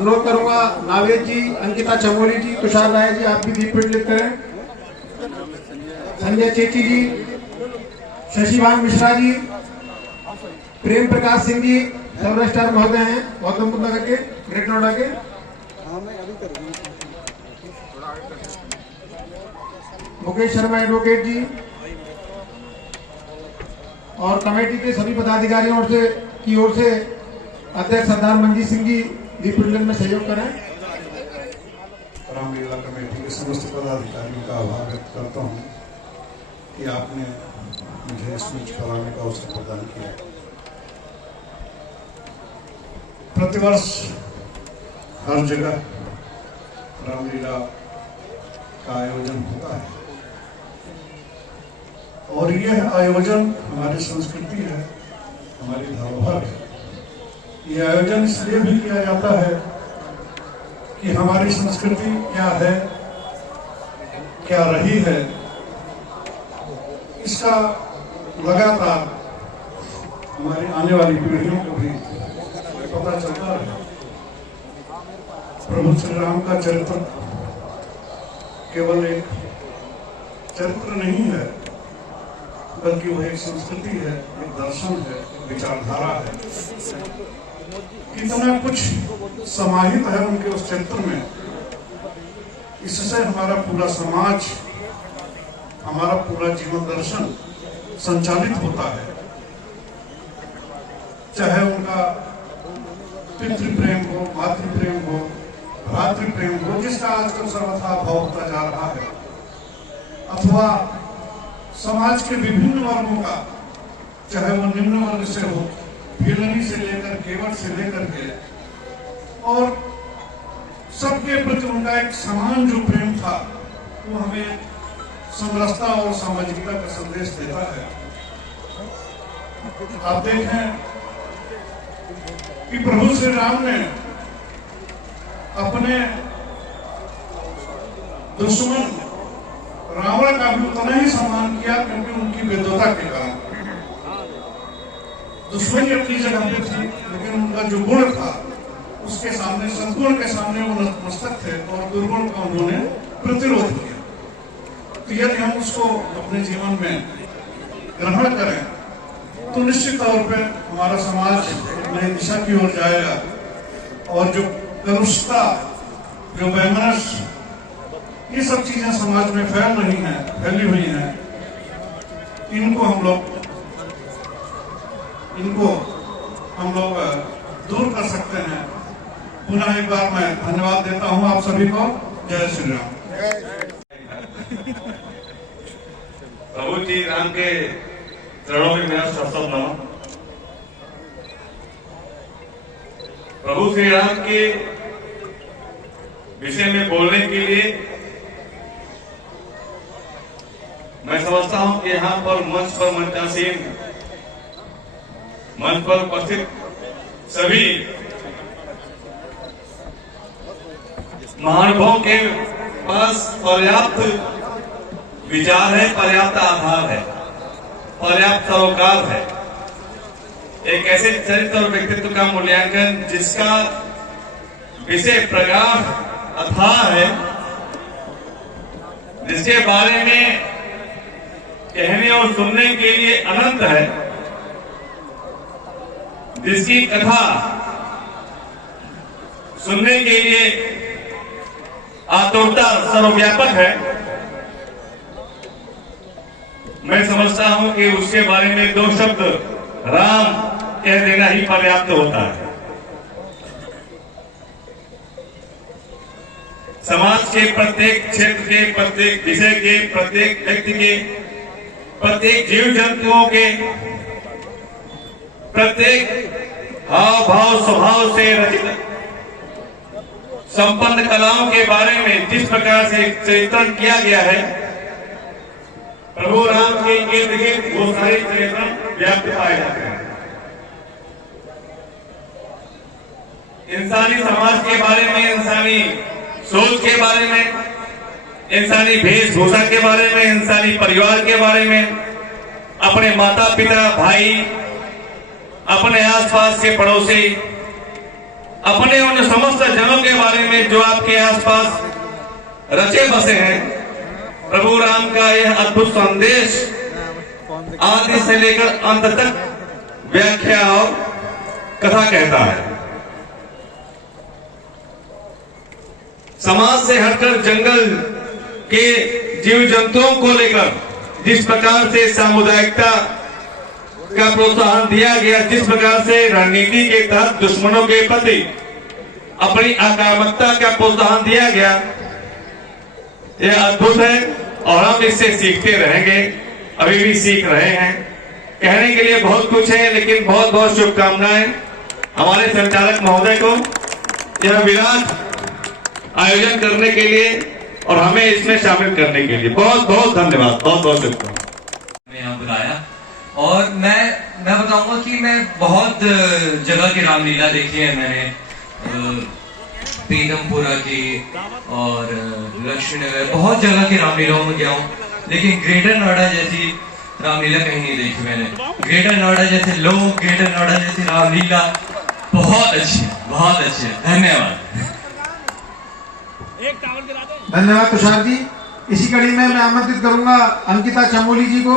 अनुरोध करूंगा नावेद जी, अंकिता चमोली जी, तुषार राय जी, आप भी दीप प्रज्वलित करें। संजय चेची जी, शशिभान मिश्रा जी, प्रेम प्रकाश सिंह जी, सर्व स्टार महोदय हैं गौतम बुद्ध नगर के, ग्रेट नोएडा के। मुकेश शर्मा एडवोकेट जी और कमेटी के सभी पदाधिकारियों की ओर से अध्यक्ष सरदार मंजीत सिंह जी दीप प्रज्वलन में सहयोग करें। रामलीला कमेटी के समस्त पदाधिकारियों का आभार व्यक्त करता हूँ कि आपने मुझे इस मंच पर आने का अवसर प्रदान किया। प्रतिवर्ष हर जगह रामलीला का आयोजन होता है और यह आयोजन हमारी संस्कृति है, हमारी धरोहर है। ये आयोजन इसलिए भी किया जाता है कि हमारी संस्कृति क्या है, क्या रही है, इसका लगातार हमारी आने वाली पीढ़ियों को भी पता चलता है। प्रभु श्री राम का चरित्र केवल एक चरित्र नहीं है, बल्कि वह एक संस्कृति है, एक दर्शन है, एक विचारधारा है। कितना कुछ समाहित है उनके उस चरित्र में। इससे हमारा पूरा समाज, हमारा पूरा जीवन दर्शन संचालित होता है। चाहे उनका पितृ प्रेम हो, मातृ प्रेम हो, भ्रातृ प्रेम हो, जिसका आजकल सर्वथा अभाव होता जा रहा है, अथवा समाज के विभिन्न वर्गों का, चाहे वो निम्न वर्ग से हो, फेलनी से लेकर केवट से लेकर के, और सबके प्रति उनका एक समान जो प्रेम था, वो हमें समरसता और सामाजिकता का संदेश देता है। आप देखें कि प्रभु श्री राम ने अपने दुश्मन रावण का भी उतना ही सम्मान किया, क्योंकि उनकी विद्वता के कारण। दुश्मनी अपनी जगह पे थी, लेकिन उनका जो गुण था उसके सामने, सद्गुण के सामने वो नतमस्तक थे और दुर्गुण का उन्होंने प्रतिरोध किया। तो यदि हम उसको अपने जीवन में ग्रहण करें तो निश्चित तौर पे हमारा समाज नई दिशा की ओर जाएगा और जो कलुषता, जो वैमनस्य, ये सब चीजें समाज में फैली हुई हैं, इनको हम लोग दूर कर सकते हैं। पुनः एक बार मैं धन्यवाद देता हूं आप सभी को। जय श्री राम। प्रभु जी राम के चरणों में मेरा सशक्त नमन। प्रभु श्री राम के विषय में बोलने के लिए मैं समझता हूं कि यहाँ पर मंचासीन, मंच पर उपस्थित सभी महानुभावों के पास पर्याप्त विचार है, पर्याप्त आधार है, पर्याप्त सरोकार है। एक ऐसे चरित्र और व्यक्तित्व का मूल्यांकन जिसका विषय प्रगाढ़ अथाह है, जिसके बारे में कहने और सुनने के लिए अनंत है, जिसकी कथा सुनने के लिए आतुरता सर्वव्यापक है, मैं समझता हूं कि उसके बारे में दो शब्द राम कह देना ही पर्याप्त होता है। समाज के प्रत्येक क्षेत्र के, प्रत्येक विषय के, प्रत्येक व्यक्ति के, प्रत्येक जीव जंतुओं के, प्रत्येक हाव भाव स्वभाव से रचित संपन्न कलाओं के बारे में जिस प्रकार से चित्रण किया गया है, प्रभु राम के इर्द गिर्द वो सारे चित्रण व्याप्त पाए जाते हैं। इंसानी समाज के बारे में, इंसानी सोच के बारे में, इंसानी वेशभूषा के बारे में, इंसानी परिवार के बारे में, अपने माता पिता, भाई, अपने आसपास के पड़ोसी, अपने उन समस्त जनों के बारे में जो आपके आसपास रचे बसे हैं। प्रभु राम का यह अद्भुत संदेश आदि से लेकर अंत तक व्याख्या और कथा कहता है। समाज से हटकर जंगल के जीव जंतुओं को लेकर जिस प्रकार से सामुदायिकता का प्रोत्साहन दिया गया, जिस प्रकार से रणनीति के तहत दुश्मनों के प्रति अपनी आक्रामकता का प्रोत्साहन दिया गया, यह अद्भुत है और हम इससे सीखते रहेंगे, अभी भी सीख रहे हैं। कहने के लिए बहुत कुछ है, लेकिन बहुत बहुत शुभकामनाएं हमारे संचालक महोदय को यह विराट आयोजन करने के लिए और हमें इसमें शामिल करने के लिए बहुत बहुत धन्यवाद, बहुत बहुत शुभकामनाएं। यहाँ बुलाया और मैं बताऊंगा कि मैं बहुत जगह की रामलीला देखी है मैंने, पीतमपुरा की और लक्ष्मीनगर, बहुत जगह की रामलीलाओं में गया हूँ, लेकिन ग्रेटर नोएडा जैसी रामलीला कहीं नहीं देखी मैंने। ग्रेटर नोएडा जैसे लोग, ग्रेटर नोएडा जैसी रामलीला बहुत अच्छी, बहुत अच्छी। धन्यवाद। धन्यवाद तुषार जी। इसी कड़ी में मैं आमंत्रित करूंगा अंकिता चमोली जी को।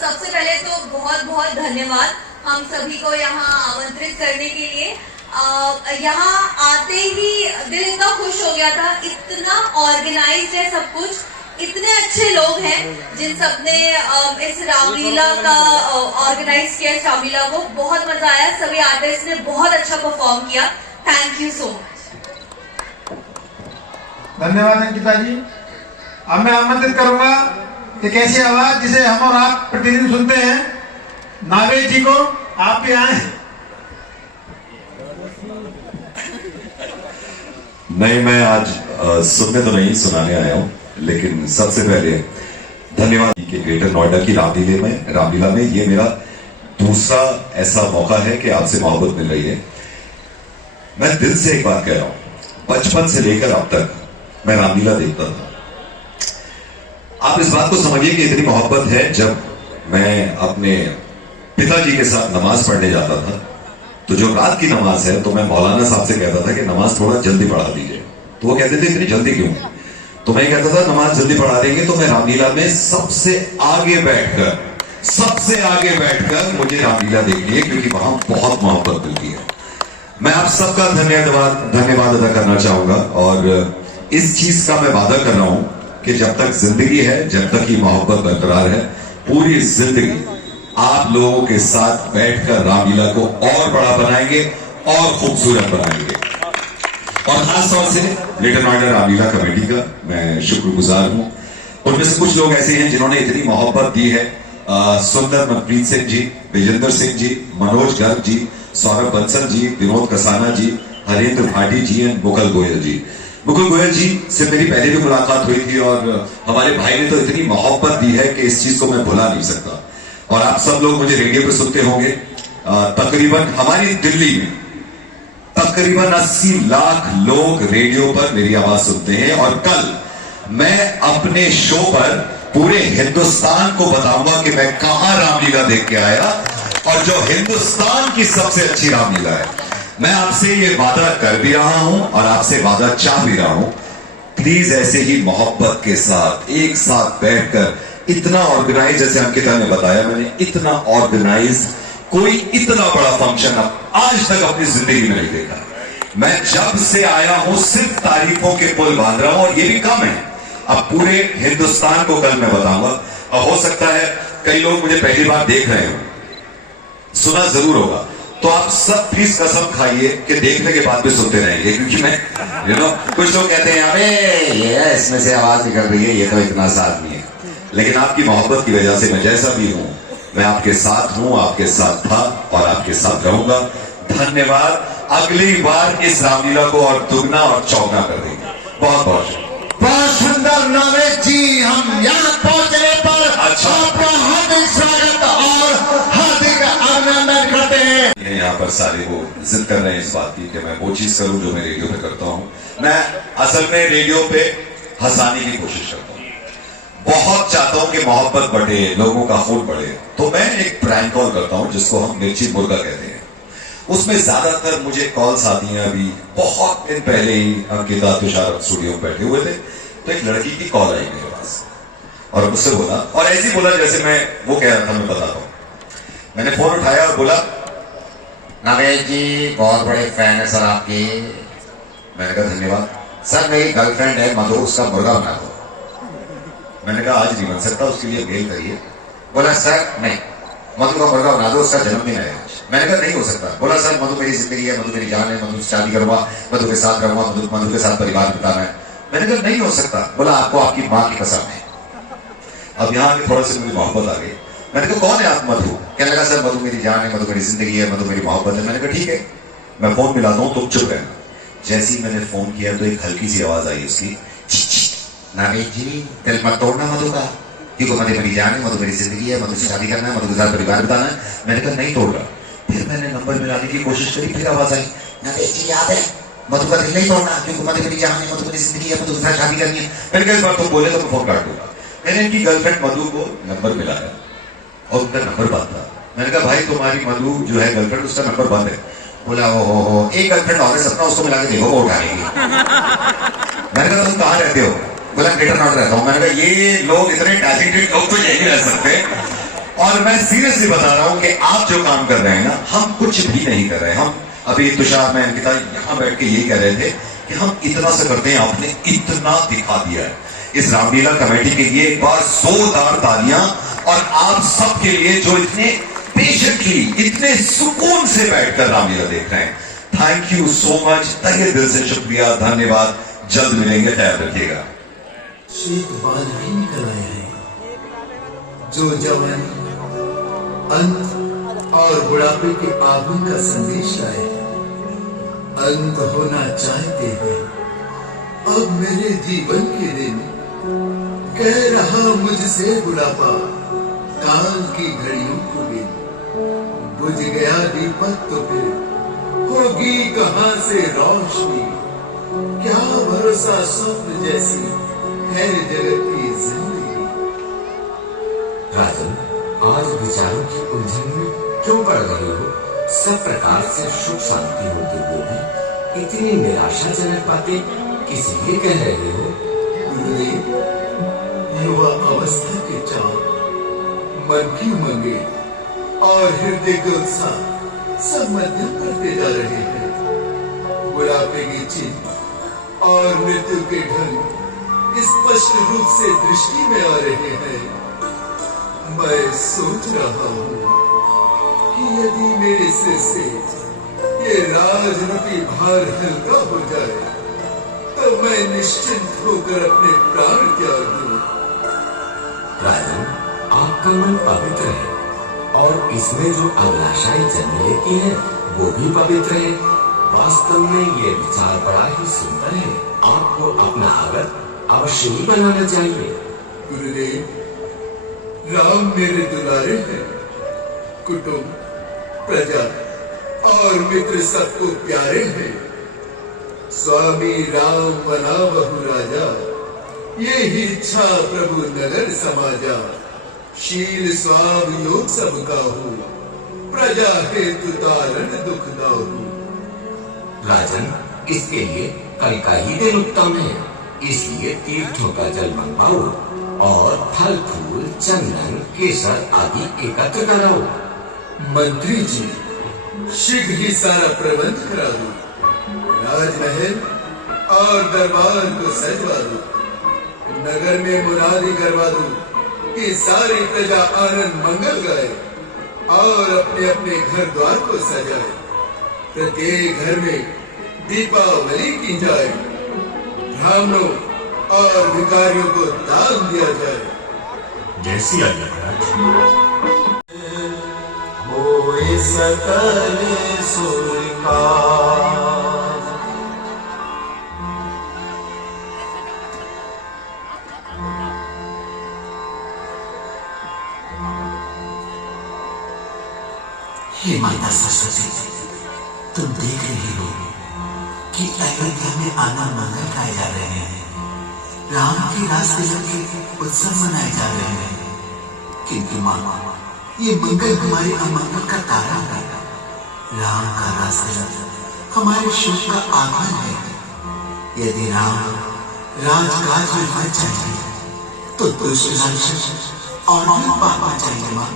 सबसे पहले तो बहुत बहुत धन्यवाद हम सभी को यहाँ आमंत्रित करने के लिए। यहाँ आते ही दिल इतना खुश हो गया था, इतना ऑर्गेनाइज्ड है सब कुछ, इतने अच्छे लोग हैं जिन सब ने इस रामलीला का ऑर्गेनाइज किया। इस रामलीला को बहुत मजा आया, सभी आर्टिस्ट ने बहुत अच्छा परफॉर्म किया। Thank you so much. धन्यवाद अंकिता जी। अब मैं आमंत्रित करूंगा एक ऐसी आवाज जिसे हम और आप प्रतिदिन सुनते हैं, नावेद जी को। आप भी आए। नहीं, मैं आज सुनने तो नहीं, सुनाने आया हूं, लेकिन सबसे पहले धन्यवाद कि ग्रेटर नोएडा की रामलीला में ये मेरा दूसरा ऐसा मौका है कि आपसे मोहब्बत मिल रही है। मैं दिल से एक बात कह रहा हूं, बचपन से लेकर अब तक मैं रामलीला देखता था। आप इस बात को समझिए कि इतनी मोहब्बत है, जब मैं अपने पिताजी के साथ नमाज पढ़ने जाता था तो जो रात की नमाज है तो मैं मौलाना साहब से कहता था कि नमाज थोड़ा जल्दी पढ़ा दीजिए, तो वो कहते थे इतनी जल्दी क्यों? तो मैं कहता था नमाज जल्दी पढ़ा देंगे तो मैं रामलीला में सबसे आगे बैठकर मुझे रामलीला देखनी है, क्योंकि वहां बहुत मोहब्बत मिलती है। मैं आप सबका धन्यवाद अदा करना चाहूंगा और इस चीज का मैं वादा कर रहा हूं कि जब तक जिंदगी है, जब तक ये मोहब्बत बरकरार है, पूरी जिंदगी आप लोगों के साथ बैठकर रामलीला को और बड़ा बनाएंगे और खूबसूरत बनाएंगे। और खासतौर से ग्रेटर नोएडा रामलीला कमेटी का मैं शुक्रगुजार हूं। उनमें से कुछ लोग ऐसे हैं जिन्होंने इतनी मोहब्बत दी है, सुंदर मनप्रीत सिंह जी, विजेंद्र सिंह जी, मनोज गर्ग जी, सौरभ बंसल जी, विनोद कसाना जी, हरेंद्र भाटी जी एंड मुकुल गोयल जी। मुकुल गोयल जी से मेरी पहले भी मुलाकात हुई थी और हमारे भाई ने तो इतनी मोहब्बत दी है कि इस चीज को मैं भुला नहीं सकता। और आप सब लोग मुझे रेडियो पर सुनते होंगे, तकरीबन हमारी दिल्ली में तकरीबन 80 लाख लोग रेडियो पर मेरी आवाज सुनते हैं। और कल मैं अपने शो पर पूरे हिंदुस्तान को बताऊंगा कि मैं कहां रामलीला देख के आया और जो हिंदुस्तान की सबसे अच्छी रामलीला है। मैं आपसे ये वादा कर भी रहा हूं और आपसे वादा चाह भी रहा हूं, प्लीज ऐसे ही मोहब्बत के साथ एक साथ बैठकर इतना ऑर्गेनाइज, जैसे अंकिता ने बताया, मैंने इतना ऑर्गेनाइज कोई इतना बड़ा फंक्शन आज तक अपनी जिंदगी में नहीं देखा। मैं जब से आया हूं सिर्फ तारीफों के पुल बांध रहा हूं और ये भी कम है। अब पूरे हिंदुस्तान को कल मैं बताऊंगा। और हो सकता है कई लोग मुझे पहली बार देख रहे हो, सुना जरूर होगा, तो आप सब प्लीज कसम खाइए कि देखने के बाद भी सुनते रहेंगे, क्योंकि मैं कुछ लोग कहते हैं अबे ये इसमें से आवाज निकल रही है, ये तो इतना सा आदमी है। लेकिन आपकी मोहब्बत की वजह से मैं जैसा भी हूं, मैं आपके साथ हूं, आपके साथ था और आपके साथ रहूंगा। धन्यवाद। अगली बार इस रामलीला को और दुगना और चौगना कर देंगे। बहुत बहुत सुंदर नावेद जी, हम यहाँ पहुंचने पर आपका हार्दिक स्वागत और हार्दिक अभिनंदन करते हैं। यहाँ पर सारे वो जिद कर रहे हैं इस बात की कि मैं वो चीज करूं जो मैं रेडियो पे करता हूं। मैं असल में रेडियो पे हंसाने की कोशिश करता हूं, बहुत चाहता हूं कि मोहब्बत बढ़े, लोगों का खून बढ़े, तो मैं एक प्रैंक कॉल करता हूं जिसको हम मिर्ची मुर्गा कहते हैं। उसमें ज्यादातर मुझे कॉल्स आती हैं। अभी बहुत दिन पहले ही अंकिता तुषार स्टूडियो में बैठे हुए थे, तो एक लड़की की कॉल आई मेरे पास और मुझसे बोला, और ऐसे ही बोला जैसे मैं वो कह रहा था, मैं बताता हूं। मैंने फोन उठाया और बोला, नावेद जी बहुत बड़े फैन है सर आपकी। मैंने कहा धन्यवाद सर, मेरी गर्लफ्रेंड है मधु, उसका मुर्गा बना दो। मैंने कहा आज नहीं बन सकता, उसके लिए मेल करिए। बोला सर नहीं, मधु का मुर्गा बना दो, उसका जन्मदिन है आज। मैंने कहा नहीं हो सकता। बोला सर मधु मेरी जिंदगी है, मधु मेरी जान है, मधु से शादी करूंगा, मधु के साथ रहूंगा, मधु के साथ परिवार बिताना है। मैंने कहा नहीं हो सकता। बोला आपको आपकी माँ की कसम है। अब यहाँ के थोड़ा से मुझे मोहब्बत आ गई। मैंने कहा कौन है आप? मधु। कहने लगा सर मधु मेरी जान है, मधु मेरी जिंदगी है, मधु मेरी मोहब्बत है। मैंने कहा ठीक है, मैं फोन मिलाता हूँ, तुम चुप रहना। जैसे ही मैंने फोन किया तो एक हल्की सी आवाज आई उसकी, नावेद जी दिल मत तोड़ना मधु का, क्योंकि मधु मेरी जान है, मधु मेरी जिंदगी है, मधु से शादी करना है, मधु के साथ परिवार बिताना है। मैंने कहा नहीं तोड़ रहा। फिर मैंने नंबर मिलाने की कोशिश करी, फिर आवाज आई, नावेद जी याद है मधु का दिल नहीं तोड़ना, क्योंकि मधु मेरी जान है, मधु मेरी जिंदगी है, मधु के साथ शादी करनी है। मैंने कहा इस बार तुम बोले तो मैं फोन काट दूंगा। मैंने इनकी गर्लफ्रेंड मधु को नंबर मिलाया और उनका नंबर बंद था। मैंने कहा भाई तुम्हारी मधु जो है गर्लफ्रेंड, उसका नंबर बंद है। बोला हो एक गर्लफ्रेंड और है सपना, उसको मिला के देखो वो उठाएगी। मैंने कहा तुम कहाँ रहते हो? बोला ग्रेटर नॉर्थ रहता हूँ। मैंने कहा ये लोग इतने टैलेंटेड लोग तो यही रह सकते। और मैं सीरियसली बता रहा हूँ कि आप जो काम कर रहे हैं ना, हम कुछ भी नहीं कर रहे हैं। हम अभी तुषार में अंकिता यहाँ बैठ के यही कह रहे थे कि हम इतना से करते हैं, आपने इतना दिखा दिया है। इस रामलीला कमेटी के लिए एक बार जोरदार तालियां, और आप सबके लिए जो इतने पेशेंटली, इतने सुकून से बैठकर रामलीला देख रहे हैं। थैंक यू सो मच, तहे दिल से शुक्रिया, धन्यवाद। जल्द मिलेंगे, ख्याल रखिएगा। शीत बाल भी निकल आए हैं, जो जवानी, अंत और बुढ़ापे के आगमन का संदेश लाए हैं। अंत होना चाहते हैं अब मेरे जीवन के दिन, कह रहा मुझसे बुढ़ापा काल की घड़ियों को दिन। बुझ गया दीपक तो फिर होगी कहां से रोशनी, क्या भरोसा स्वप्न जैसी है जगत की जिंदगी। राजन, आज विचारों की उलझन में क्यों पड़ रही हो? सब प्रकार से सुख शांति होते हुए भी इतनी निराशाजनक बातें किस लिए कह रहे हो? गुरुदेव, युवा अवस्था के चाव, मन की उमंगे और हृदय के उत्साह सब मध्यम करते जा रहे हैं। बुढ़ापे की चिन्ह और मृत्यु के ढंग स्पष्ट रूप से दृष्टि में आ रहे हैं। मैं सोच रहा हूँ कि यदि मेरे सिर से ये राजरूपी भार हल्का हो जाए तो मैं निश्चिंत होकर अपने प्राण त्याग दूं। राजन, आपका मन पवित्र है और इसमें जो अभिलाषाएं जन्म लेती है वो भी पवित्र है। वास्तव में ये विचार बड़ा ही सुंदर है। आपको अपना आदत अवश्य ही बनाना चाहिए। गुरुदेव, राम मेरे दुलारे हैं। कुटुंब, प्रजा और मित्र सबको प्यारे हैं। स्वामी राम बना बहु राजा, ये ही इच्छा प्रभु नगर समाजा। शील स्वाब योग सबका हो, प्रजा हेतु तारण दुख दाहु। राजन, इसके लिए कल का ही दिन उत्तम है। इसलिए तीर्थों का जल मंगवाओ और फल फूल चंदन केसर आदि एकत्र कराओ। मंत्री जी, शीघ्र ही सारा प्रबंध करा दो। राजमहल और दरबार को सजवा दो। नगर में मुनादी करवा दो कि सारी प्रजा आनंद मंगल गाए और अपने अपने घर द्वार को सजाए। प्रत्येक घर में दीपावली की जाए। ब्राह्मणों और भिखारियों को दान दिया जाए। जैसी आज्ञा महाराज। होए सकल सुर का हे माता सरस्वती, तुम देख रही हो कि अयोध्या में आना मंगल गाए जा रहे हैं। राम के रास्ते के उत्सव मनाए जा रहे हैं, किंतु माँ ये मंगल हमारे अमंगल का तारा है। राम का रास्ता हमारे शुभ का आगमन है। यदि राम राजकाज में मच जाएंगे तो दुष्ट राक्षस और भी पाप मचाएंगे माँ।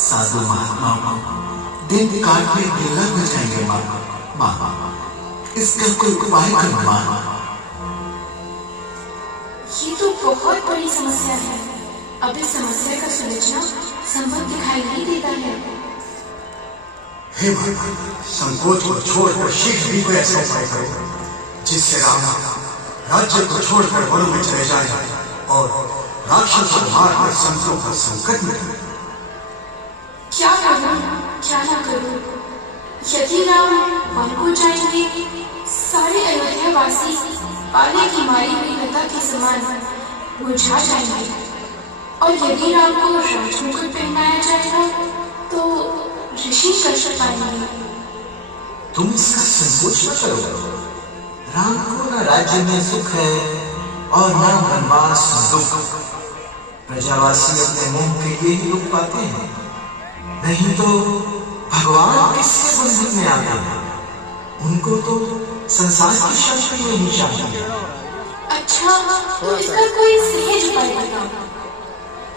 साधु महात्माओं दिन काट में बेला हो जाएंगे माँ। माँ इसका कोई उपाय करो माँ। ये तो बहुत बड़ी समस्या है। अब इस समस्या का सुलझना संभव दिखाई नहीं देता है। हे माता, संकोच को छोड़कर शीघ्र ही कोई ऐसा उपाय करो जिससे राम राज्य को छोड़कर वनों में चले जाए और राक्षस को मारकर संतों का संकट में डाले। क्या करूं, क्या ना करूं? यदि राम वन को जाएंगे, सारे अयोध्या वासी पाले की मारी हुई लता के समान मुरझा जाएंगे, और यदि राम को राजमुकुट पहनाया जाएगा तो ऋषि कष्ट पाएंगे। तुम इसका संकोच मत करो। राम को न राज्य में सुख है और न वनवास दुख। प्रजावासी अपने मुंह के लिए ही दुख पाते हैं, नहीं तो भगवान किसके बंधन में आते हैं? उनको तो संसार की शक्ति नहीं चाहिए। अच्छा, तो इसका कोई सहज उपाय बताओ।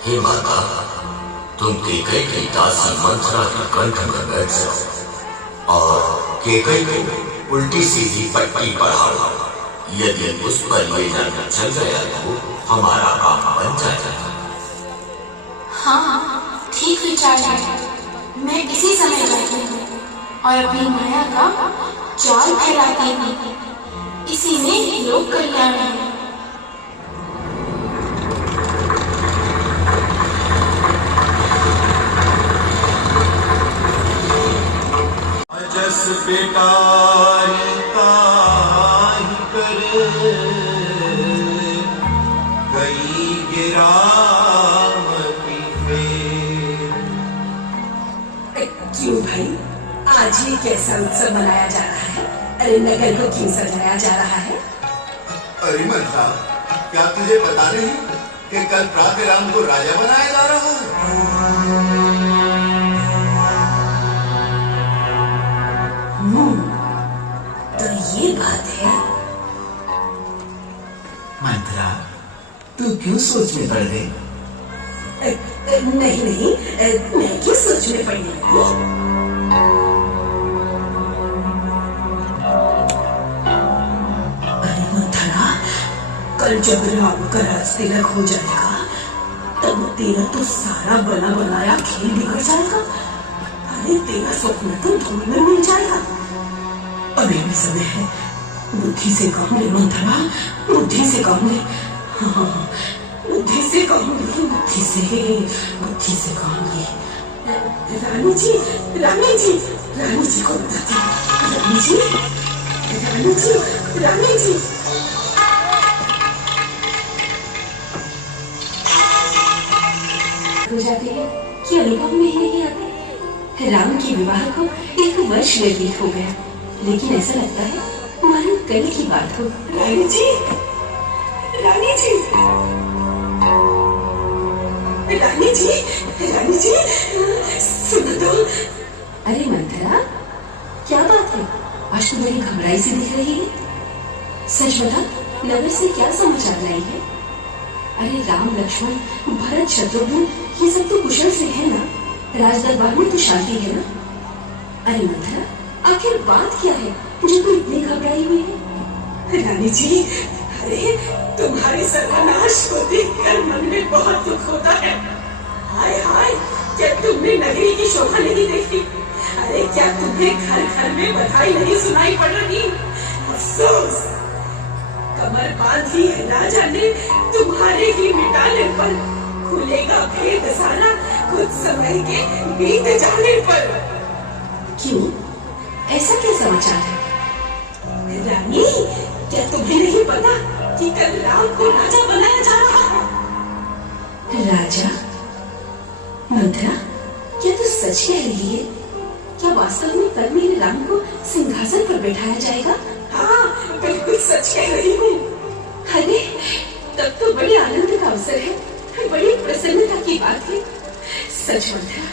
हे माता, तुम केकई की दासी मंथरा के कंठ में बैठ जाओ और केकई को उल्टी सीधी पट्टी पढ़ाओ। यदि उस पर ये नर्म चल गया तो हमारा काम बन जाएगा। हाँ, ठीक विचार है। मैं इसी समय जाती हूँ और अपनी माया का जाल फैलाती हूँ। इसी में लोक कल्याण है। जस बेटाई ताहि करे गई गिरामती फेर। क्यों भाई, आज ये कैसा उत्सव मनाया जा रहा है? अरे नगर को क्यों सजाया जा रहा है? अरे मंत्रा, क्या तुझे पता नहीं कि कल प्रातः राम को राजा बनाया जा रहा है? तो ये बात है। मंत्रा, तू क्यों सोच में पड़ गई? नहीं नहीं, मैं क्यों सोच में पड़ी? अरे मंथरा, कल जब राम का राज तिलक हो जाएगा तब तेरा तो सारा बना बनाया खेल बिगड़ जाएगा। अरे तेरा स्वप्न तो धूल में मिल जाएगा। अभी भी समय है, बुद्धि से काम ले मंथरा, बुद्धि से काम ले। हाँ, बुद्धि से काम ले, बुद्धि से काम ले। रानी जी, रानी जी, रानी जी को बताती हूँ। रानी जी, रानी जी, रानी जी। हो जाती है कि अनुभव में ही नहीं आते। राम के विवाह को 1 वर्ष व्यतीत हो गया, लेकिन ऐसा लगता है मानो कल की बात हो। रानी जी, रानी जी, रानी जी, रानी जी, सुनो तो। अरे मंथरा, क्या बात है? आज तो बड़ी घबराई सी दिख रही है। सच बता, नगर से क्या समाचार लाई है? अरे राम, लक्ष्मण, भरत, शत्रुघ्न, ये सब तो कुशल से है ना? राज दरबार में तो शांति है ना? अरे मंथरा, आखिर बात क्या है जो तू इतनी घबराई हुई है? रानी जी, अरे तुम्हारे सर्वनाश को देखकर मन में बहुत दुख होता है। हाय हाय, क्या तुमने नगरी की शोभा नहीं देखी? अरे क्या तुम्हें घर घर में बधाई नहीं सुनाई पड़ रही? अफसोस, कमर बांधी राजा ने तुम्हारे ही मिटाने पर खुलेगा भेद सारा कुछ समय के बीत जाने पर। क्यों, ऐसा क्या समाचार है? रानी, क्या तुम्हें नहीं पता कि कल राम को राजा बनाया जा रहा है? राजा? मंथरा, क्या तू सच कह रही है? क्या वास्तव में कल मेरे राम को सिंहासन पर बैठाया जाएगा? हाँ, बिल्कुल सच कह रही हूँ। अरे तब तो बड़ी आनंद का अवसर है, बड़ी प्रसन्नता की बात है। सच मंथरा,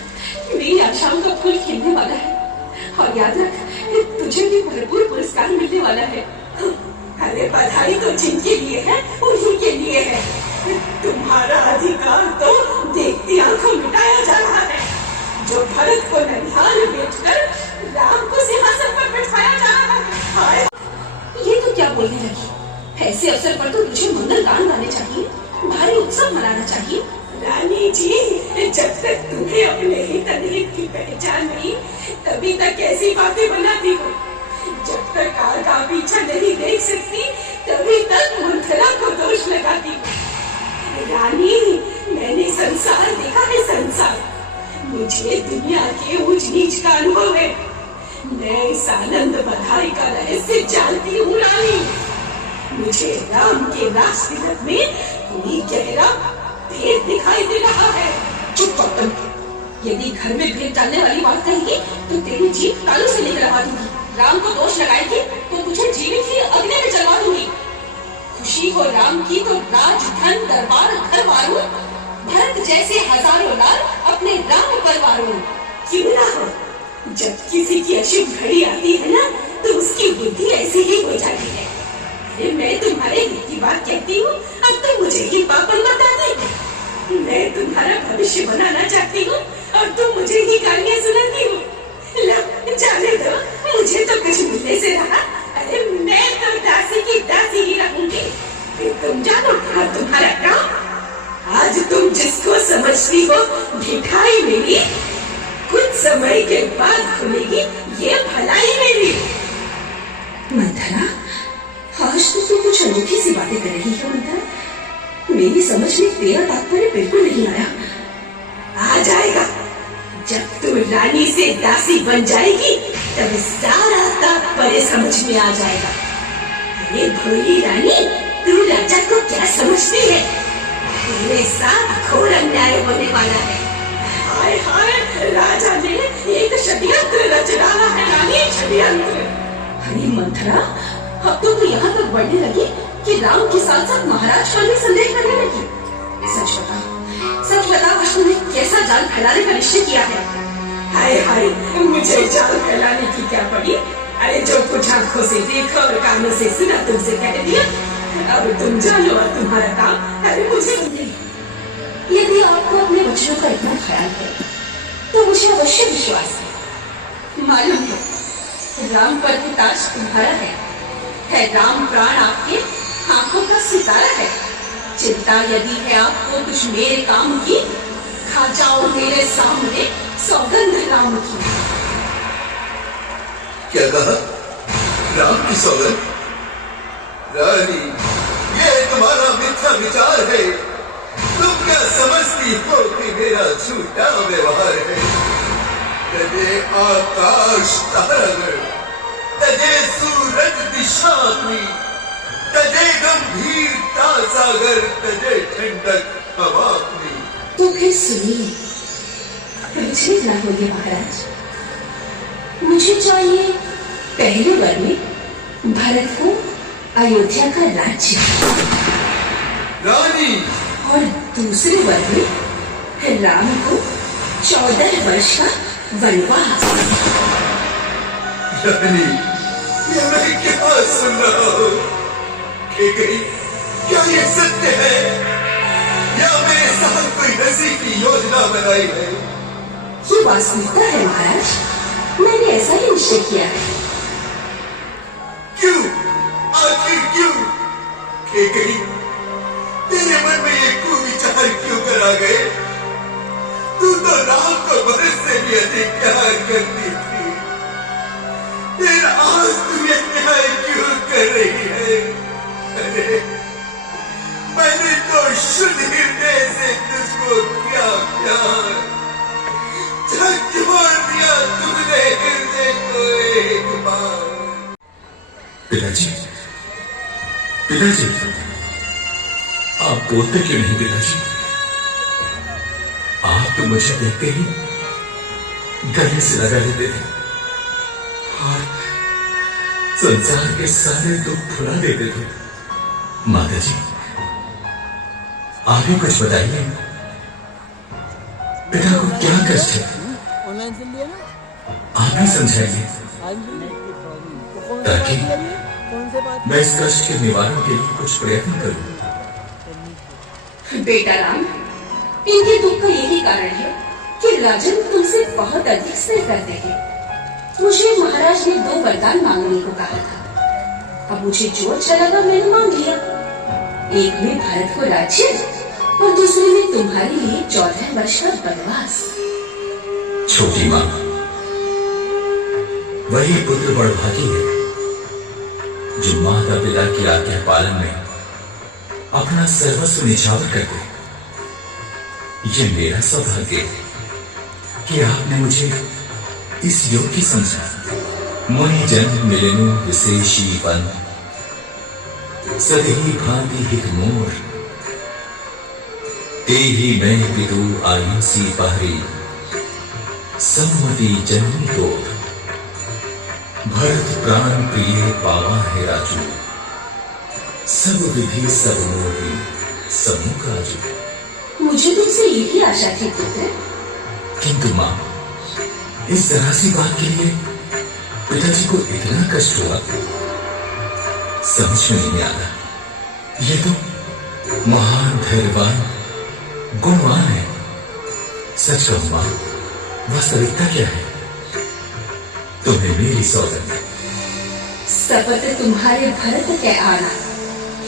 मेरी आशाओं का फूल खिलने वाला है और याद रख, तुझे भी भरपूर पुरस्कार मिलने वाला है। अरे बधाई तो जिनके लिए है उन्हीं के लिए है। तुम्हारा अधिकार तो देखती आंखों मिटाया जा रहा है। जो भरत को ननिहाल बेचकर राम को सिंहासन पर बैठाया जा रहा है। ये तो क्या बोलने लगी? ऐसे अवसर पर तो तुझे मंगल गान गाने चाहिए, भारी उत्सव मनाना चाहिए। रानी जी, जब तक तुम्हें अपने हित अनिहित की पहचान नहीं, तभी तक ऐसी बातें बनाती हो। जब तक आगा पीछा नहीं देख सकती, तभी तक मंथरा को दोष लगाती हो। रानी, मैंने संसार देखा है, संसार। मुझे दुनिया के ऊंच नीच का अनुभव है। मैं इस आनंद बधाई का रहस्य जानती हूँ रानी। मुझे राम के राज तिलक में कोई गहरा भेद दिखाई दे रहा है। चुप कर तुम। यदि घर में भेद डालने वाली बात कहेगी तो तेरी जीभ तालू से लेकर लगा दूंगी। राम को दोष लगाएगी तो तुझे जीवित ही अग्नि में जलवा दूंगी। खुशी हो राम की तो राज धन दरबार घर वारू, भरत जैसे हजारों लाल अपने राम पर वारू। क्यों ना हो, जब किसी की अशुभ घड़ी आती है ना, तो उसकी बुद्धि ऐसी ही हो जाती है। अरे मैं तुम्हारे हित की बात कहती हूँ, अब तुम मुझे ही पापन बताती हो। मैं तुम्हारा भविष्य बनाना चाहती हूँ और तुम मुझे ही गालियाँ सुनाती हो। लो, जाने दो, मुझे तो कुछ मिलने से रहा। अरे मैं तो दासी की दासी ही रहूंगी। फिर तुम जानो कहाँ तुम्हारा काम। आज तुम जिसको समझती हो भिखारी मेरी, कुछ समय के बाद खुलेगी ये भलाई मेरी। मंथरा, आज तो तू कुछ अनोखी सी बातें कर रही है। मंथरा, मेरी समझ में तेरा तात्पर्य बिल्कुल नहीं आया। आ जाएगा, जब तू रानी से दासी बन जाएगी तब सारा तात्पर्य समझ में आ जाएगा। अरे भोली रानी, तू राजा को क्या समझती है? तेरे साथ घोर अन्याय होने वाला है। हाय हाय, राजा ने एक षड्यंत्र रच डाला है रानी, षड्यंत्र। अरे मंथरा, अब तो तू यहाँ तक बढ़ने लगी कि राम के साथ साथ महाराज पर भी संदेह करने लगी। सच बता, आज तूने कैसा जाल फैलाने का निश्चय किया है? हाय हाय, मुझे जाल फैलाने की क्या पड़ी? अरे जो कुछ आंखों से देखा और कानों से सुना तुमसे कह दिया। अब तुम जानो और तुम्हारा काम। अरे मुझे यदि आपको अपने वचनों का इतना ख्याल है तो मुझे अवश्य विश्वास है। मालूम है राम पर ही ताज तुम्हारा है राम प्राण आपके आंखों का सितारा है। चिंता यदि है आपको कुछ मेरे काम की, खा जाओ मेरे सामने सौगंध राम की। क्या कहा? राम की सौगंध? रानी, ये तुम्हारा मिथ्या विचार है। तुम क्या समझती हो कि मेरा झूठा व्यवहार है? तजे आकाश तारागण, तजे सूरज दिशाग्नि, तजे गंभीरता सागर, तजे ठंडक हवाग्नि। तो फिर सुनिए, विचलित ना होइए महाराज। मुझे चाहिए पहले वर में भरत को अयोध्या का राज्य, रानी, और दूसरे वर में राम को 14 वर्ष का वनवास। रानी, ये मैं क्या सुन रहा हूँ? क्या ये सत्य है या मेरे साथ कोई हंसी की योजना बनाई है? ये वास्तविकता है महाराज, मैंने ऐसा ही निश्चय किया है। क्यों? आखिर क्यों? तेरे मन में ये कुविचार क्यों कर आ गए? तू तो राम को भरत से भी अधिक प्यार करती थी, फिर आज तू ये न्याय क्यों कर रही है? अरे मैंने तो शुद्ध हृदय से तुझको क्या प्यार, झकझोर दिया तुमने हृदय को एक बार। पिताजी, पिताजी, आप बोलते क्यों नहीं पिताजी? आप तो मुझे देखते ही गले से लगा लेते थे और संसार के सारे दुख भुला देते थे। माता जी, आप ही कुछ बताइए, पिता को क्या कष्ट है? आप ही समझाइए, ताकि मैं इस कष्ट के निवारण के लिए कुछ प्रयत्न करूं। बेटा राम, इनके दुख का यही कारण है कि राजन तुमसे बहुत अधिक स्नेह करते हैं। मुझे महाराज ने 2 वरदान मांगने को कहा था। अब मुझे जो अच्छा लगा मैंने मांग लिया। एक में भारत को राज्य और दूसरे में तुम्हारे लिए 14 वर्ष का वनवास। छोटी माँ, वही पुत्र बड़भागी है जो माता पिता की आज्ञा पालन में अपना सर्वस्व निछावर कर दे। ये मेरा सौभाग्य है कि आपने मुझे इस योग्य समझा। मुनि जन्म मिलेनु विशेषी वन, सदही भांति हित मोर, तेहि मैं पितु आयुसी पहरी, सम्मति जननी तोर। भरत प्राण प्रिय पावा है राजू, सब विधि सब मोहि समूह काजू। मुझे तुमसे यही आशा थी पुत्र। किंतु मां, इस तरह सी बात के लिए पिताजी को इतना कष्ट हुआ, समझ में नहीं आता। ये तो महान धैर्यवान गुणवान है। सच कहूं मां, वास्तविकता क्या है? तुम्हें मेरी सौगंध। सपत तुम्हारे भरत के आना,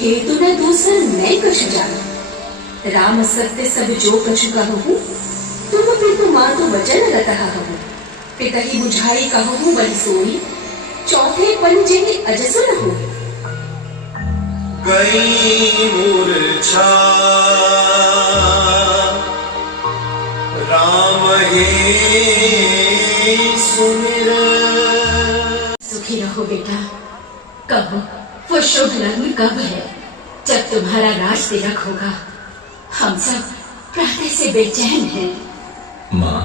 हेतु न दूसर मैं कछु जाना। राम सत्य सब जो कछु कहूँ, तुम पितु मातु वचन रतः हूँ। पिता ही बुझाई कहूँ बलि सोई, चौथे पंजे की अजसुन हो। कई मूर्छा राम हे सुमिर। सुखी रहो बेटा। कहो वो शुभ लग्न कब है जब तुम्हारा राज तिलक होगा? हम सब प्रातः से बेचैन हैं। माँ,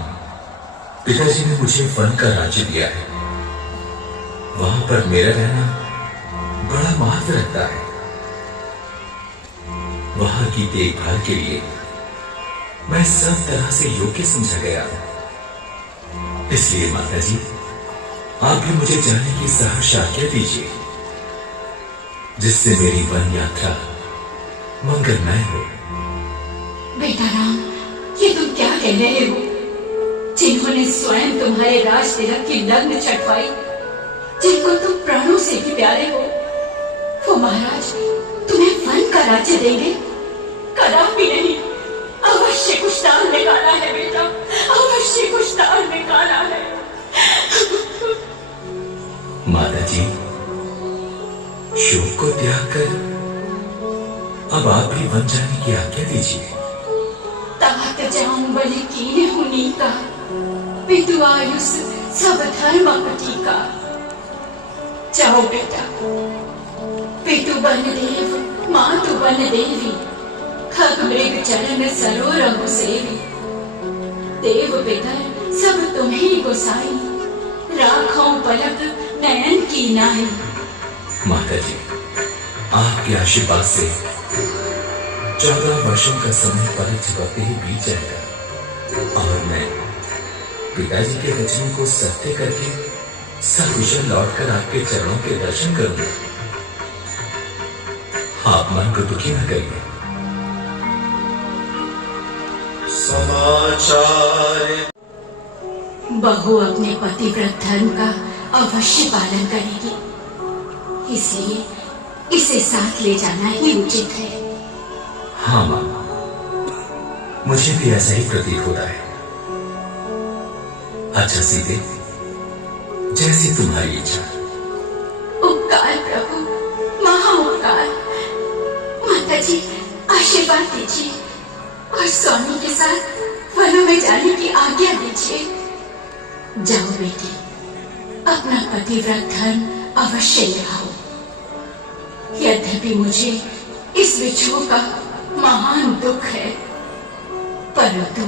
पिताजी ने मुझे वन का राज्य दिया है। वहां पर मेरा रहना बड़ा महत्व रखता है। वहां की देखभाल के लिए मैं सब तरह से योग्य समझा गया। इसलिए माताजी, आप भी मुझे जाने की सहर्ष आज्ञा दीजिए, जिससे मेरी वन यात्रा मंगलमय हो। बेटा राम, ये तुम क्या कह रहे हो? जिन्होंने स्वयं तुम्हारे राज तिलक की लग्न छठवाई, जिनको तुम प्राणों से भी प्यारे हो, वो महाराज तुम्हें वन का राज्य देंगे? कदापि नहीं। अवश्य कुछ दाल निकाला है बेटा, अवश्य कुछ दाल निकाला है। माताजी, शोक को त्याग कर अब आप भी वन जाने की आज्ञा दीजिए। तात जाऊं बलि कीने हुनी का, पितु आयुष सब धर्म टीका। जाओ बेटा। पितु बन देव मातु बन देवी, खग मृग चरण सरोरंग सेवी। देव पितर सब तुम्हें गोसाई, राखों पलक नयन की नाई। माताजी, आपके आशीर्वाद से 14 वर्षों का समय पलक झपकते ही बीत जाएगा और मैं पिताजी के वचनों को सत्य करके सकुशल लौटकर आपके चरणों के दर्शन करूंगा। आप मन को दुखी न करिए। समाचार बहू अपने पतिव्रत धर्म का अवश्य पालन करेगी, इसलिए इसे साथ ले जाना ही उचित है। हाँ मां, मुझे भी ऐसा ही प्रतीत होता है। अच्छा सीते, जैसी तुम्हारी इच्छा। उपकार प्रभु, महा उपकार। माता जी आशीर्वाद दीजिए और स्वामी के साथ वनों में जाने की आज्ञा दीजिए। जाओ बेटी, अपना पतिव्रत धर्म अवश्य निभाओ। यद्यपि मुझे इस विछोह का महान दुख है, परंतु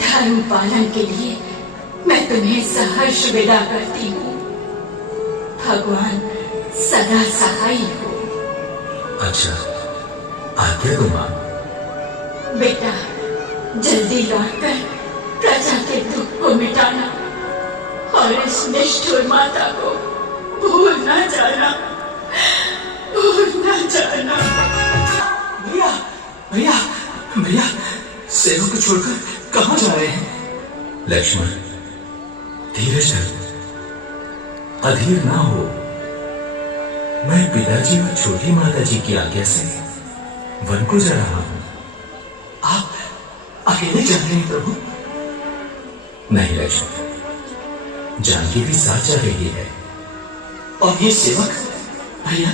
धर्म पालन के लिए मैं तुम्हें सहर्ष विदा करती हूँ। भगवान सदा सहाय हो। अच्छा, आज्ञा दो मां। बेटा जल्दी लौटकर प्रजा के दुख को मिटाना और इस निष्ठुर माता को भूल न जाना, भूल न जाना। भैया भैया भैया, सेवक को छोड़कर कहाँ जा रहे हैं? लक्ष्मण, धीरज धर, अधीर ना हो। मैं पिताजी और छोटी माता जी की आज्ञा से वन को जा रहा हूं। आप अकेले जा रहे हैं प्रभु? नहीं लक्ष्मण, जानकी भी साथ जा रही है। और ये सेवक भैया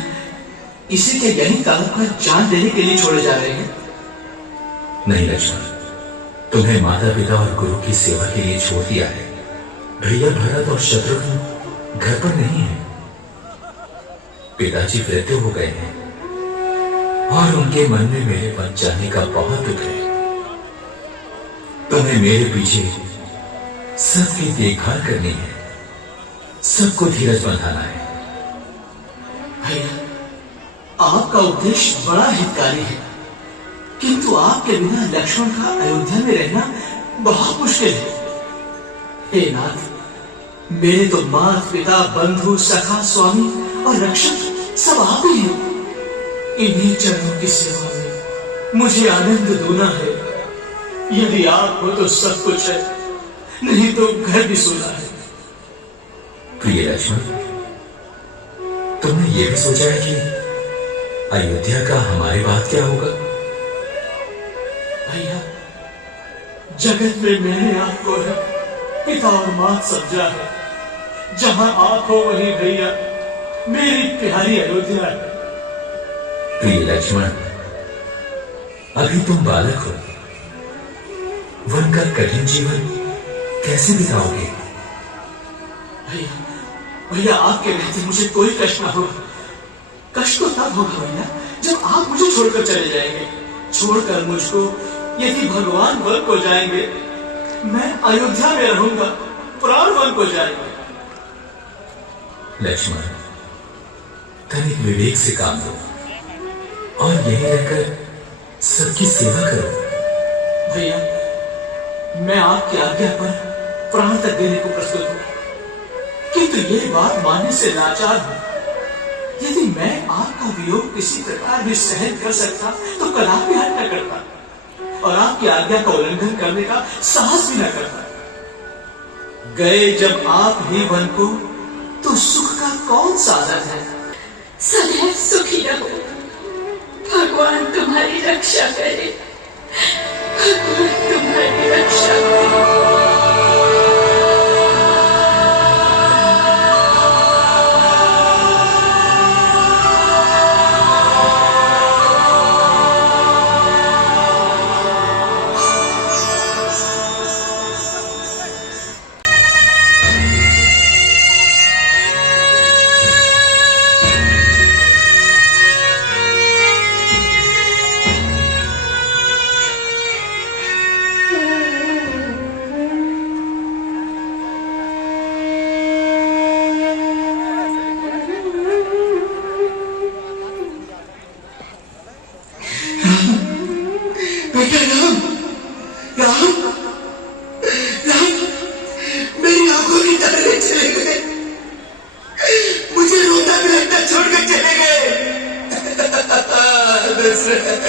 इसी के यही तालाब पर जान देने के लिए छोड़े जा रहे हैं? नहीं लक्ष्मण, तुम्हें माता पिता और गुरु की सेवा के लिए छोड़ दिया है। भैया भरत और शत्रुघ्न घर पर नहीं है। पिताजी वृद्ध हो गए हैं और उनके मन में मेरे वन जाने का बहुत दुख है। तुम्हें मेरे पीछे सबकी देखभाल करनी है, सबको धीरज बंधाना है। भैया आपका उपदेश बड़ा हितकारी है, किंतु आपके बिना लक्ष्मण का अयोध्या में रहना बहुत मुश्किल है। हे नाथ, मेरे तो माता पिता बंधु सखा स्वामी और रक्षक सब आप ही हैं। इन्हीं चरणों की सेवा में मुझे आनंद दूना है। यदि आप हो तो सब कुछ है, नहीं तो घर भी सोना है। प्रिय लक्ष्मण, तुमने ये भी सोचा है कि अयोध्या का हमारे बाद क्या होगा? भैया जगत में मैंने आपको है पिता और मां समझा है। जहां आप हो वहीं भैया मेरी प्यारी अयोध्या है। प्रिय लक्ष्मण, अभी तुम बालक हो, वन का कठिन जीवन कैसे बिताओगे? भैया भैया आपके रहते मुझे कोई कष्ट ना होगा। कष्ट तो तब होगा भैया जब आप मुझे छोड़कर चले जाएंगे। छोड़कर मुझको यदि भगवान वन को जाएंगे, मैं अयोध्या में रहूंगा, प्राण वन को जाएंगे। लक्ष्मण, तनिक विवेक से काम लो और यहीं रहकर सबकी सेवा करो। भैया मैं आपकी आज्ञा पर प्राण तक देने को प्रस्तुत हूं, किंतु ये बात मानने से लाचार हूं। यदि मैं आपका वियोग किसी प्रकार भी सहन कर सकता तो कदापि हट न करता और आपकी आज्ञा का उल्लंघन करने का साहस भी न करता। गए जब आप ही वन को तो सुख का कौन साधन है? सदैव सुखी रहो, भगवान तुम्हारी रक्षा करे, भगवान तुम्हारी रक्षा करे। बेटा राम, राम, राम, मेरी आंखों की तरह चले गए, मुझे रोता बिलखता छोड़कर चले गए। दशरथ